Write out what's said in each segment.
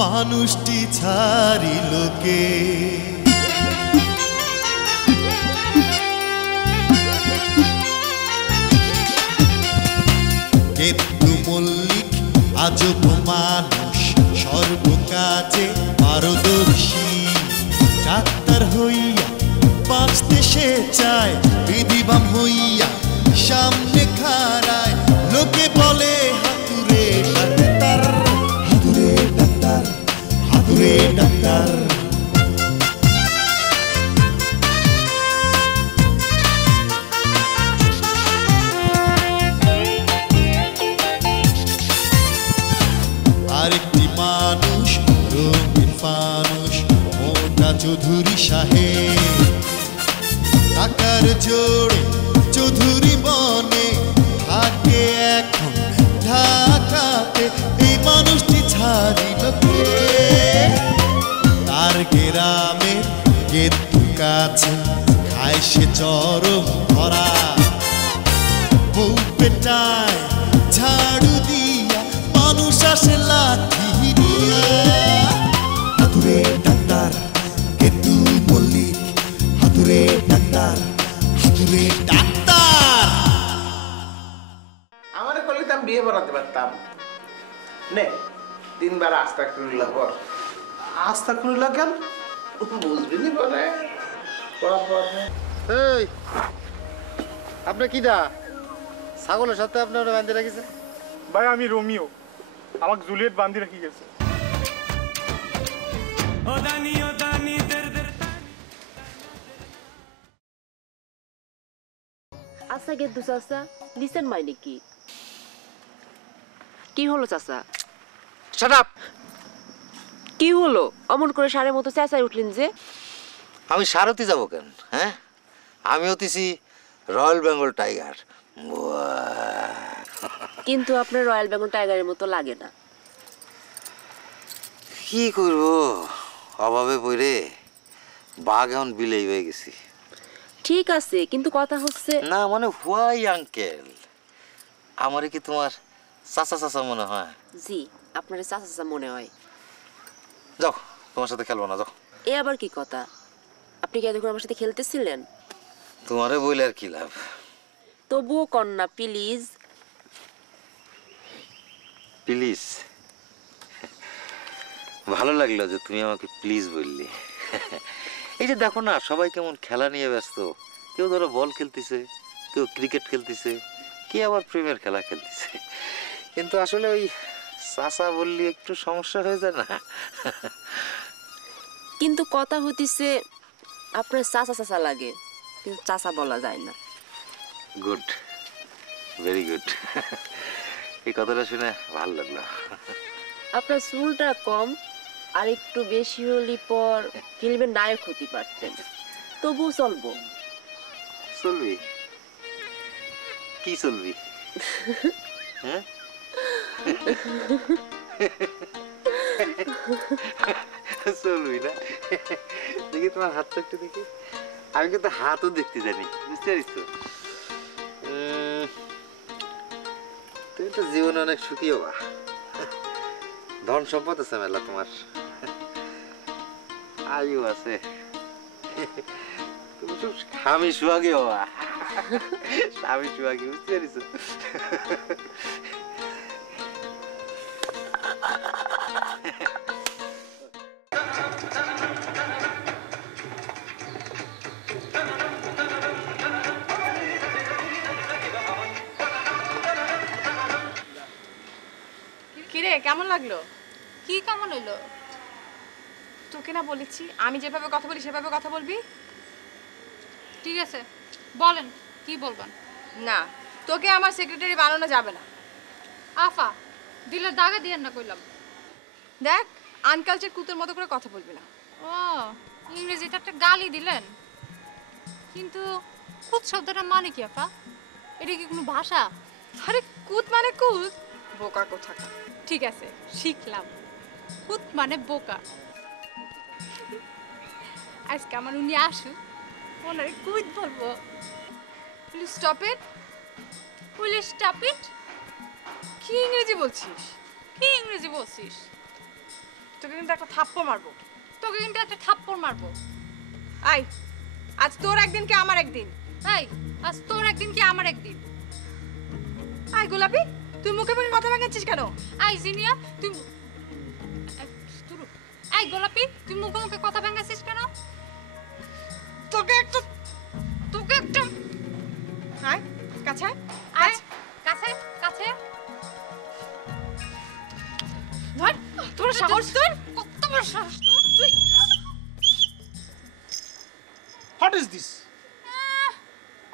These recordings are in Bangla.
মানুষটি ছাড়িল কে কেতু মল্লিক আজব মানুষ সর্বকাজে পারদর্শী ডাক্তার হইয়া বাঁচতে সে চায় বিধিবাম হইয়া সামনে খাড়ায় লোকে বলে হাতুরে ডাক্তার হাতুরে ডাক্তার হাতুরে ডাক্তার আরেকটি মানুষ রঙিন ফানুষ মোটা চৌধুরী সাহেব টাকার জোরে চৌধুরী বনে থাকে এখন ঢাকাতে এই মানুষটি ছাড়িল কে তার গ্রামে কেতু কাছে খায় সে চরম ধরা বউ পেটায় ঝাড়ু দিয়া মানুষ আসে লাঠি নিয়া হাতুরে ডাক্তার কেতু মল্লিক হাতুরে ডাক্তার হাতুরে ডাক্তার আমারে করলে তো আমি বিয়ে বানাতে পারতাম নে 3 বার আস্তাগফিরুল্লাহ পড় আস্তাগফিরুল্লাহ কেন বুঝবি নি বলে এই আপনি কি দা ছাগলের সাথে আপনার বাঁধে রাখিছেন ভাই আমি রোমিও আমাকে জুলিয়েট বাঁধি রাখি গেছে আচ্ছা গেদু চাচা লিসেন মাইনে কি হলো চাচা শাট আপ কি হলো অমন করে সারের মতো চেঁচাই উঠলেন যে আমি সারথি যাব কেন হ্যাঁ আমি হতেছি রয়্যাল বেঙ্গল টাইগার কিন্তু আপনার রয়্যাল বেঙ্গল টাইগারের মতো লাগে না কি করব অভাবে পড়ে বাঘ এখন বিলেই হয়ে গেছি ঠিক আছে কিন্তু কথা হচ্ছে না মানে হোয়াই আঙ্কেল আমারে কি তোমার চাচা চাচা মনে হয় জি আপনার চাচা চাচা মনে হয় যাও তোমার সাথে খেলবো না যাও এ আবার কি কথা আপনি কি এতক্ষণ আমার সাথে খেলতেছিলেন তোমারে বইলে আর কি লাভ তবুও কন্যা প্লিজ প্লিজ ভালো লাগলো যে তুমি আমাকে প্লিজ বললি এই যে দেখো না সবাই কেমন খেলা নিয়ে ব্যস্ত কেউ ধরো বল খেলতেছে কেউ ক্রিকেট খেলতেছে কে আবার প্রেমের খেলা খেলতেছে কিন্তু আসলে ওই চাচা বললি একটু সমস্যা হয়ে যায় না কিন্তু কথা হতিছে আপনার চাচা চাচা লাগে কিন্তু চাচা বলা যায় না গুড ভেরি গুড এই কথাটা শুনে ভালো লাগলো আপনার চুলটা কম আর একটু বেশি হলে পর ফিল্মের নায়ক হতে পারতেন তবু চলবো চলবি কি চলবি হ্যাঁ চলবি না দেখি তোমার হাতটা একটু দেখি আমি কিন্তু হাতও দেখতে জানি বুঝতে পারিস তো তুমি তো জীবনে অনেক সুখী হবা ধন সম্পদ আছে মেলা তোমার আয়ু আছে তুমি সব স্বামী সুহাগী হবা স্বামী সুহাগী বুঝতে পারিস কিরে কেমন লাগলো কি কেমন হইলো তোকে না বলেছি আমি যেভাবে কথা বলি সেভাবে কথা বলবি ঠিক আছে বলেন কি বলবেন না তোকে আমার সেক্রেটারি বানানো যাবে না আফা দিলে দাগা দিয়েন না কইলাম দেখ আনকালচার কুতুর মতো করে কথা বলবি না ও ইংরেজিতে একটা গালি দিলেন কিন্তু কুত শব্দটা মানে কি আফা এটা কি কোনো ভাষা আরে কুত মানে কুত বোকা কোথাকা ঠিক আছে শিখলাম কুত মানে বোকা আজকে আমার উনি আসুক ওনারে কুত বলবো will stop it will stop it কি ইংরেজি বলছিস তোকে কিন্তু একটা থাপ্পড় মারবো। তোকে কিন্তু একটা থাপ্পড় মারবো। আই, আজ তোর একদিন কি আমার একদিন? এই, আজ তোর একদিন কি আমার একদিন? আই গোলাপি, তুই মুখে মুখে কথা ভাঙাচ্ছিস কেন? এই জিনিয়া, তুই এই গোলাপি, তুই মুখে মুখে কথা ভাঙাছিস কেন? তোকে একটা আয় কাছে আয়, কাছে কাছে। ধর, তোর সাহস তোর কত বড় সাহস তোর? তুই হোয়াট ইজ দিস?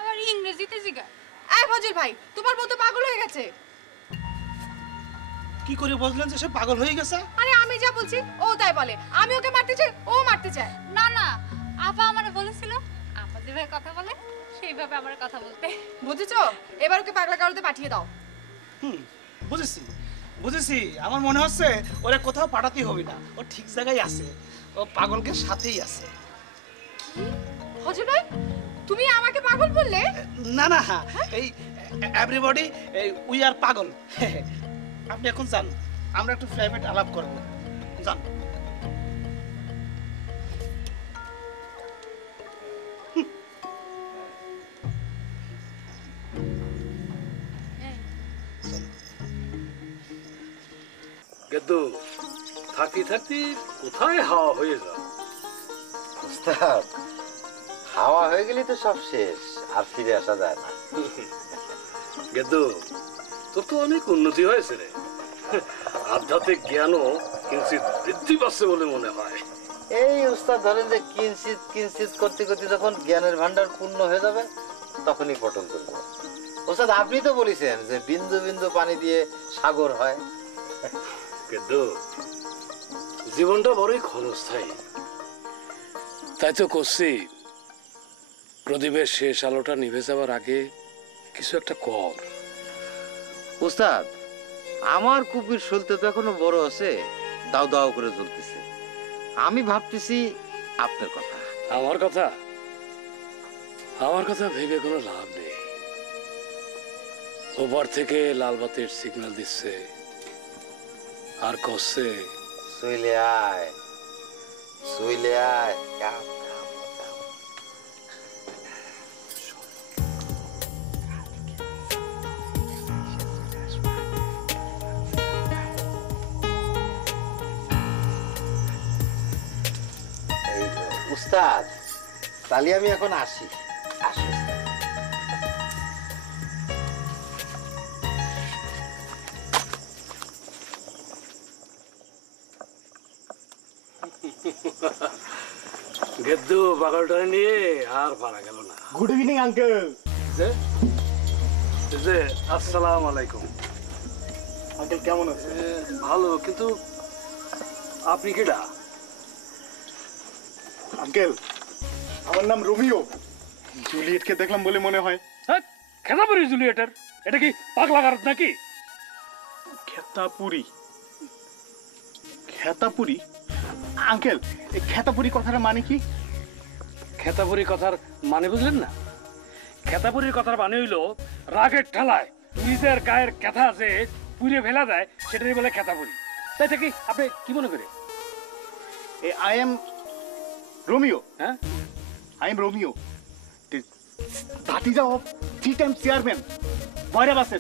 আবার ইংরেজিতে জিগা। এই ফজল ভাই, তোমার বউ তো পাগল হয়ে গেছে। কি করে বুঝলেন যে সে পাগল হয়ে গেছে? আরে আমি যা বলছি ও তাই বলে। আমি ওকে মারতে চাই, ও মারতে চায়। না না, আপা আমারে বলেছিল আপা যেভাবে কথা বলে সেইভাবে আমার কথা বলতে। বুঝেছো? এবার ওকে পাগলা কারোতে পাঠিয়ে দাও। বুঝেছি। আমার মনে হচ্ছে ওরে কোথাও পাঠাতে হবে না, ও ঠিক জায়গায় আছে, ও পাগলকে সাথেই আছে। ফজল ভাই, তুমি আমাকে পাগল বললে? না না, এই এভরিবডি উই আর পাগল। আপনি এখন যান, আমরা একটু প্রাইভেট আলাপ করব। যান। গেদু থাকতে থাকতে কোথায় হাওয়া হয়ে যাও? ওস্তাদ, হাওয়া হয়ে গেলে তো সব শেষ, আর ফিরে আসা যায় না। গেদু তোর তো অনেক উন্নতি হয়েছে রে, আধ্যাত্মিক জ্ঞানও কিঞ্চিত বৃদ্ধি পাচ্ছে বলে মনে হয়। এই ওস্তাদ ধরেন যে কিঞ্চিত কিঞ্চিত করতে করতে যখন জ্ঞানের ভান্ডার পূর্ণ হয়ে যাবে তখনই পটল তুলব। ওস্তাদ আপনি তো বলেছেন যে বিন্দু বিন্দু পানি দিয়ে সাগর হয়। কিন্তু জীবনটা বড়ই ক্ষণস্থায়ী, তাই তো করছি প্রদীপের শেষ আলোটা নিভে যাওয়ার আগে কিছু একটা কর। ওস্তাদ, আমার কুপির সলতে তো এখনো বড় আছে, দাও দাও করে জ্বলতেছে। আমি ভাবতেছি আপনার কথা। আমার কথা? আমার কথা ভেবে কোনো লাভ নেই। ওপার থেকে লালবাতির সিগন্যাল দিচ্ছে আর কষছে সইলে আয়, সইলে আয়। কাম, কাম, কাম। এই উস্তাদ, তাহলে আমি এখন আসি। আসি উস্তাদ। গেদ্দু পাগলটা নিয়ে আর পারা গেল না। Good evening uncle. যে আসসালামু আলাইকুম। আঙ্কেল কেমন আছে? ভালো, কিন্তু আপনি কিডা? আঙ্কেল, আমার নাম রোমিও। জুলিয়েটকে দেখলাম বলে মনে হয়। হ্যাঁ, খেতাপুরি জুলিয়েটের? এটা কি পাগলা গারদ নাকি? খেতাপুরি? খেতাপুরি? আঙ্কেল, এই খেতাপুরি কথাটা মানে কি? খেতাপুরি কথার মানে বুঝলেন না? খেতাপুরির কথার মানে হইল রাগের ঠেলায় নিজের গায়ের ক্যাথা যে পুড়ে ফেলা দেয়, সেটাই বলে খেতাপুরি। তাই থেকে আপনি কি মনে করে? I am Romeo. হ্যাঁ, আই এম রোমিও, ভাতিজা অফ 3 টাইম চেয়ারম্যান ভৈরব আছে।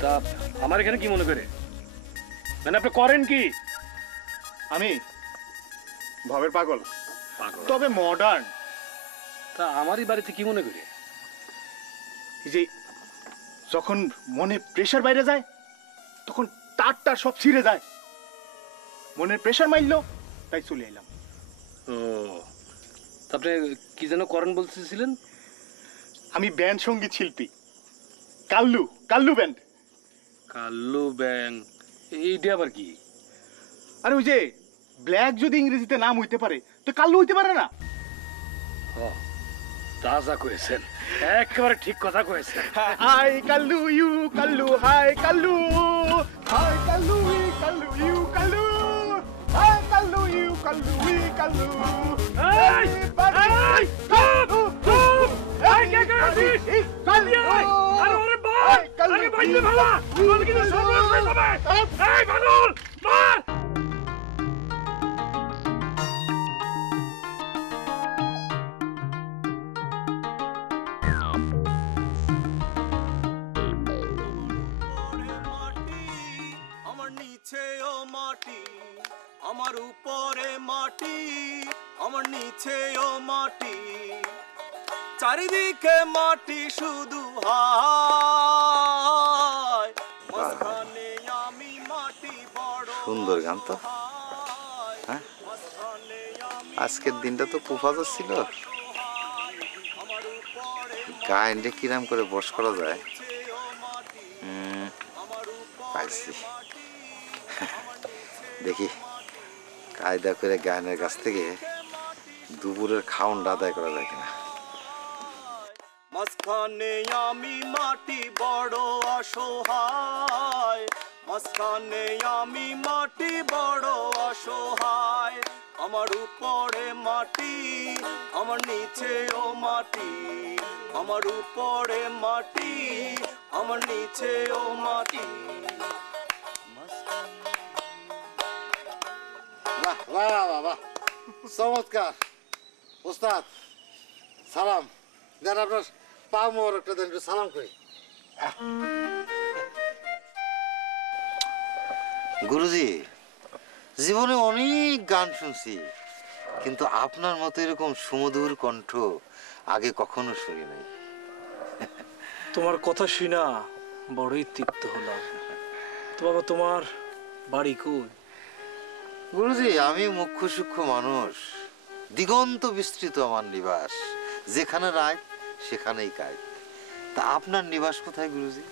তা আমার এখানে কি মনে করে? মানে আপনি করেন কি? আমি ভবের পাগল, পাগল। তবে মডার্ন। তা আমারই বাড়িতে কি মনে করে? এই যে যখন মনে প্রেশার বাইরে যায় তখন তার সব ছিঁড়ে যায়। মনের প্রেশার মারলো তাই চলে এলাম। ও, তা আপনি কি যেন করেন বলতেছিলেন? আমি ব্যান্ড সঙ্গীত শিল্পী, কাল্লু কাল্লু ব্যান্ড। কাল্লু ব্যাং, এইটা আবার কি? আরে ওই যে ব্ল্যাক যদি ইংরেজিতে নাম হইতে পারে তো কাল্লু হইতে পারে না? তাজা কয়েছেন, একেবারে ঠিক কথা কয়েছেন। Hi Kallu you Kallu, hi Kallu, hi Kallu ই Kallu you Kallu, hi Kallu you Kallu ই কাল্লু। এই, এই, চুপ, চুপ! এই, কে কে আছিস? জলদি আয়! আরে ওরে বাপ! আরে বাইরে ভালা! আমাকে কিন্তু সর্বনাশ হয়ে যাবে! এই পাগল! মার! আমার নিচেও মাটি, চারিদিকে মাটি শুধু হায়, মাঝখানে আমি মাটি বড় সুন্দর গান তো। হ্যাঁ, আজকের দিনটা তো কুফাজা ছিল। গায়নটা কিরাম করে বস করা যায় পাইছি। দেখি কায়দা করে গায়নের কাছ থেকে দুপুরের খাওয়ানটা আদায় করা যায় কিনা। মাঝখানে আমি মাটি বড় অসহায়, মাঝখানে আমি মাটি বড় অসহায়, আমার উপরে মাটি, আমার নিচেও মাটি, আমার উপরে মাটি, আমার নিচেও মাটি। বাহ বাহ বাহ বাহ, চমৎকার ওস্তাদ। সালাম দেন, আপনার পা মোবারকটা দেন, একটু সালাম করি। গুরুজি, জীবনে অনেক গান শুনছি, কিন্তু আপনার মতো এরকম সুমধুর কণ্ঠ আগে কখনো শুনি নাই। তোমার কথা শুনা বড়ই তৃপ্ত হলাম। তো বাবা, তোমার বাড়ি কই? গুরুজি, আমি মুখ্য সূক্ষ্ম মানুষ, দিগন্ত বিস্তৃত আমার নিবাস, যেখানে রায় সেখানেই কায়। তা আপনার নিবাস কোথায় গুরুজি?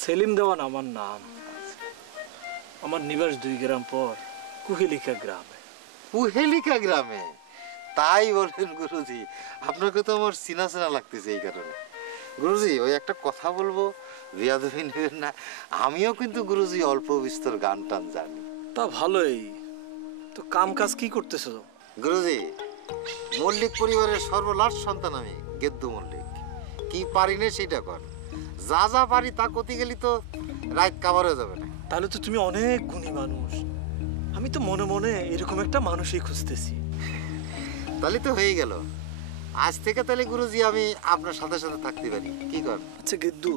সেলিম দেওয়ান আমার নাম। আমার নিবাস 2 গ্রাম পর কুহেলিকা গ্রামে। কুহেলিকা গ্রামে? তাই বলেন গুরুজি, আপনাকে তো আমার চিনা চেনা লাগতেছে এই কারণে। গুরুজি, ওই একটা কথা বলবো, বেয়াদবি নেবেন না, আমিও কিন্তু গুরুজি অল্প বিস্তর গান টান জানি। তা ভালোই তো। কাম কাজ কি করতেছো? গুরুজি, মল্লিক পরিবারের সর্বলাস্ট সন্তান আমি, গেদ্দু মল্লিক। কি পারি না সেটা কর, যা যা পারি তা করতে গেলি তো রাত কাবার হয়ে যাবে না। তাহলে তো তুমি অনেক গুণী মানুষ। আমি তো মনে মনে এরকম একটা মানুষই খুঁজতেছি। তাহলে তো হয়ে গেল। আজ থেকে তাহলে গুরুজি আমি আপনার সাথে সাথে থাকতে পারি, কি কর? আচ্ছা গেদ্দু,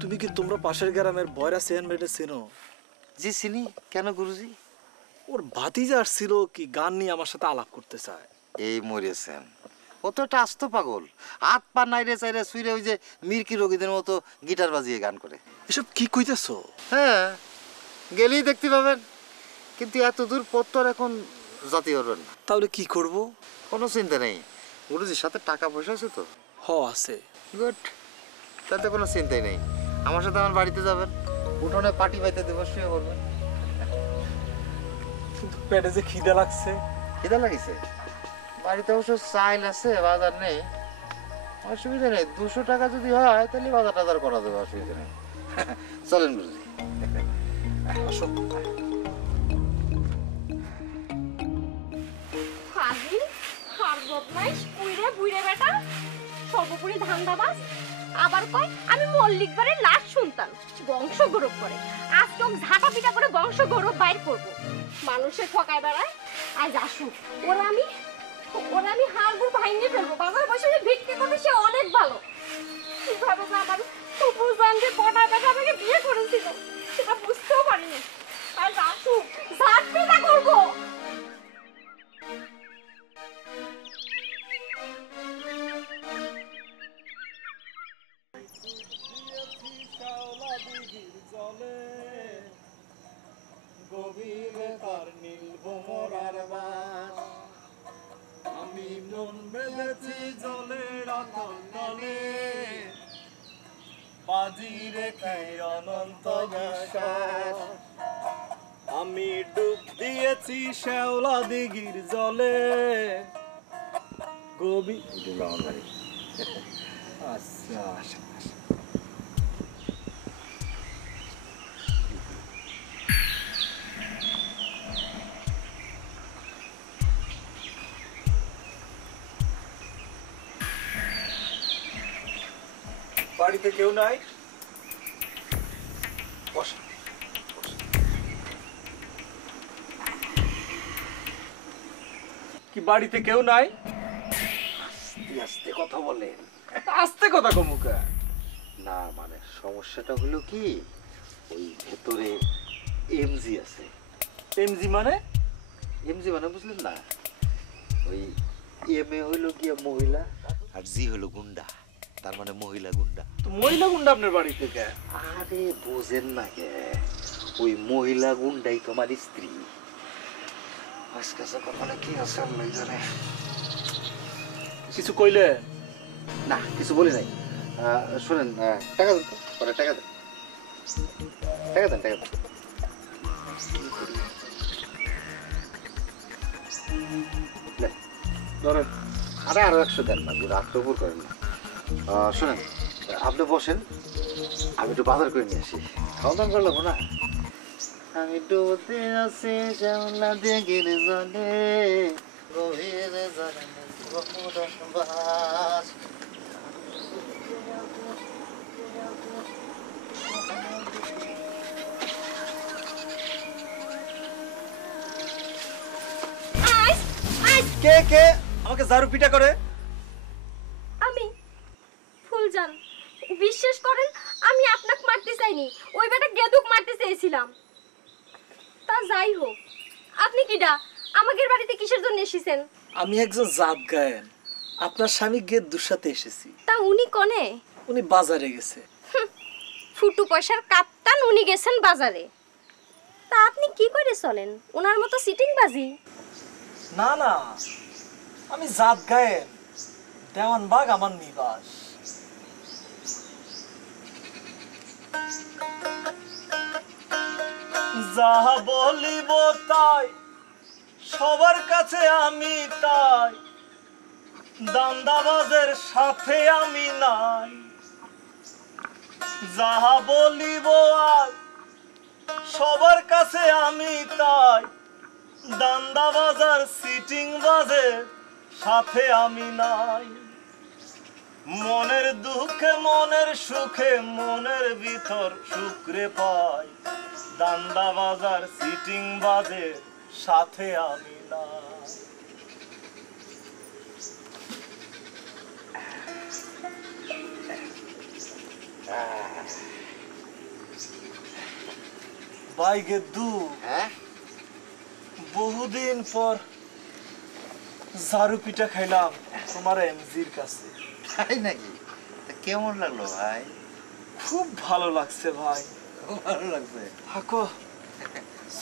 তুমি কি তোমরা পাশের গ্রামের বয়রা সেন মেয়েটা চেনো? জি চিনি। কেন গুরুজি? ওর ভাতিজা আসছিল, কি গান নিয়ে আমার সাথে আলাপ করতে চায়। এই মরেছেন, ও তো একটা আস্ত পাগল, হাত পা নাইরে চাইরে শুইরে ওই যে মির্কি রোগীদের মতো গিটার বাজিয়ে গান করে। এসব কি কইতেছো? হ্যাঁ, গেলেই দেখতে পাবেন, কিন্তু এত দূর পথ তো আর এখন জাতি পারবেন না। তাহলে কি করব? কোনো চিন্তা নেই, গুরুজির সাথে টাকা পয়সা আছে তো? আছে। গুড, তাতে কোনো চিন্তাই নেই। আমার সাথে আমার বাড়িতে যাবেন, উঠোনে পাটি পাইতে দেবো, শুয়ে পড়বেন। কিন্তু পেটে যে খিদে লাগছে। খিদা লাগিছে? বাড়িতে অবশ্য চাইল আছে, বাজার নেই, অসুবিধা নেই। 200 টাকা যদি হয় তাহলে বাজার টাজার করা যাবে, অসুবিধা নেই। চলেন গুরুজি। আসো। ফাজিল, হার বদমাইশ, উইরে বুইরে বেটা, সর্বোপরি ধান্দাবাজ। আবার কয় আমি মল্লিক বাড়ির লাশ শুনতাম, বংশ গৌরব করে। আজ তোক ঝাঁটা পিটা করে বংশ গৌরব বাইর করবো। মানুষে ঠকায় বেড়ায়। আজ আসুক, ওরা আমি হাড়গুড় ভাঙিয়ে ফেলবো। বাজার বসে ভিক্ষে করতে সে অনেক ভালো। কিভাবে যে আমার বুঝলাম যে কটা বেটা আমাকে বিয়ে করেছিল সেটা বুঝতেও পারিনি। আজ আসুক, ঝাঁট পিটা করবো। গভীরে তার নীল ভোমরার বাস, আমি মন বেঁধেছি জলের অতল তলে, বাজি রেখে অনন্ত বিশ্বাস। আমি ডুব দিয়েছি শ্যাওলা দিঘির জলে, গভীর। আচ্ছা, বাড়িতে কেউ নাই? কি বাড়িতে কেউ নাই? আস্তে আস্তে কথা বলেন। আস্তে কথা কমুকা। না মানে সমস্যাটা হলো কি, ওই ভেতরে এমজি আছে। এমজি মানে? এমজি মানে বুঝলেন না? ওই এম এ হইলো কি মহিলা আর জি হইলো গুন্ডা, তার মানে মহিলা গুন্ডা। তো মহিলা গুন্ডা আপনার বাড়ি থেকে? আরে বোঝেন না কে, ওই মহিলা গুন্ডাই তোমার স্ত্রী। আজকে কপালে কি আছে আল্লাহ জানে। কিছু কইলে? না কিছু বলি নাই। শোনেন, টাকা দেন তো, পরে টাকা দেন, টাকা দেন, টাকা দেন। ধরেন। আরে আরো 100 দেন না, রাত্রপুর করেন না। শোনেন, আপনি বসেন, আমি একটু বাজার করে নিয়ে আসি। খাওয়া দাওয়া করে লাগবো না? আমি ডুবতে আছি শ্যামলা দিঘির জলে, গভীরে জলে গভীর বাস। কে কে আমাকে ঝাড়ু পিটা করে? আমি ফুলজান, বিশ্বাস করেন আমি আপনাকে মারতে চাইনি, ওই বেটা গেদুক মারতে চেয়েছিলাম। তা যাই হোক, আপনি কিডা, আমাদের বাড়িতে কিসের জন্য এসেছেন? আমি একজন জাত গায়েন, আপনার স্বামী গেদ্দুর সাথে এসেছি। তা উনি কোনে? উনি বাজারে গেছে। ফুটু পয়সার কাপ্তান, উনি গেছেন বাজারে। তা আপনি কি করে চলেন ওনার মতো সিটিং বাজি? না না, আমি জাত গায়েন, দেওয়ানবাগ আমার নিবাস। যাহা বলিব তাই, সবার কাছে আমি তাই, দান্দাবাজের সাথে আমি নাই। যাহা বলিব আজ, সবার কাছে আমি তাই, দান্দাবাজার সিটিং বাজের সাথে আমি নাই। মনের দুঃখে মনের সুখে মনের ভিতর শুক্রে পাই, দান্দাবাজার সিটিং বাজের সাথে আমি নাই। ভাই গেদ্দু, হ্যাঁ বহুদিন পর ঝাড়ু পিঠা খাইলাম তোমার এমজির কাছে। তাই নাকি? তা কেমন লাগলো ভাই? খুব ভালো লাগছে ভাই। খুব ভালো লাগছে। থাকো,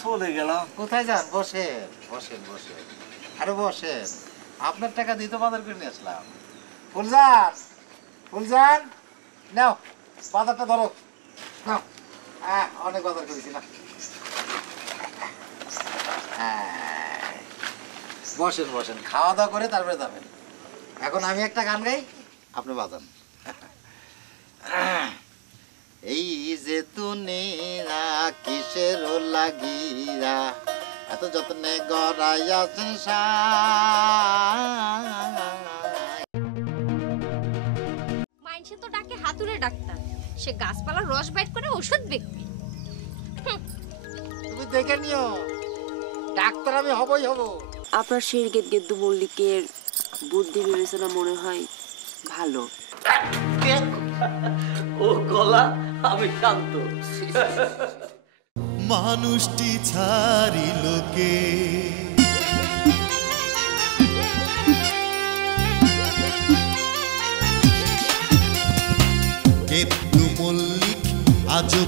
চলে গেলাম। কোথায় যান? বসেন বসেন বসেন, আরে বসেন, আপনার টাকা দিয়ে তো বাজার করে নিয়ে আসলাম। ফুলজান, ফুলজান নাও বাজারটা ধরো, নাও। অনেক বাজার করেছি না। বসেন বসেন, খাওয়া দাওয়া করে তারপরে যাবেন। এখন আমি একটা গান গাই, আপনি বাজান। এই যে দুনিয়া কিসের লাগিরা, এত যত্নে গড়াইয়াছেন মাইনসে তো ডাকে হাতুড়ে ডাক্তার, সে গাছপালার রস বাইট করে ওষুধ বিক্রি। তুমি দেখে নিও, ডাক্তার আমি হবই হব। আপনার সেই গেদ্দু মল্লিকের বুদ্ধি বিবেচনা মনে হয় ভালো। ও গলা, আমি শান্ত। মানুষটি ছাড়িল কে, গেদ্দু মল্লিক আজও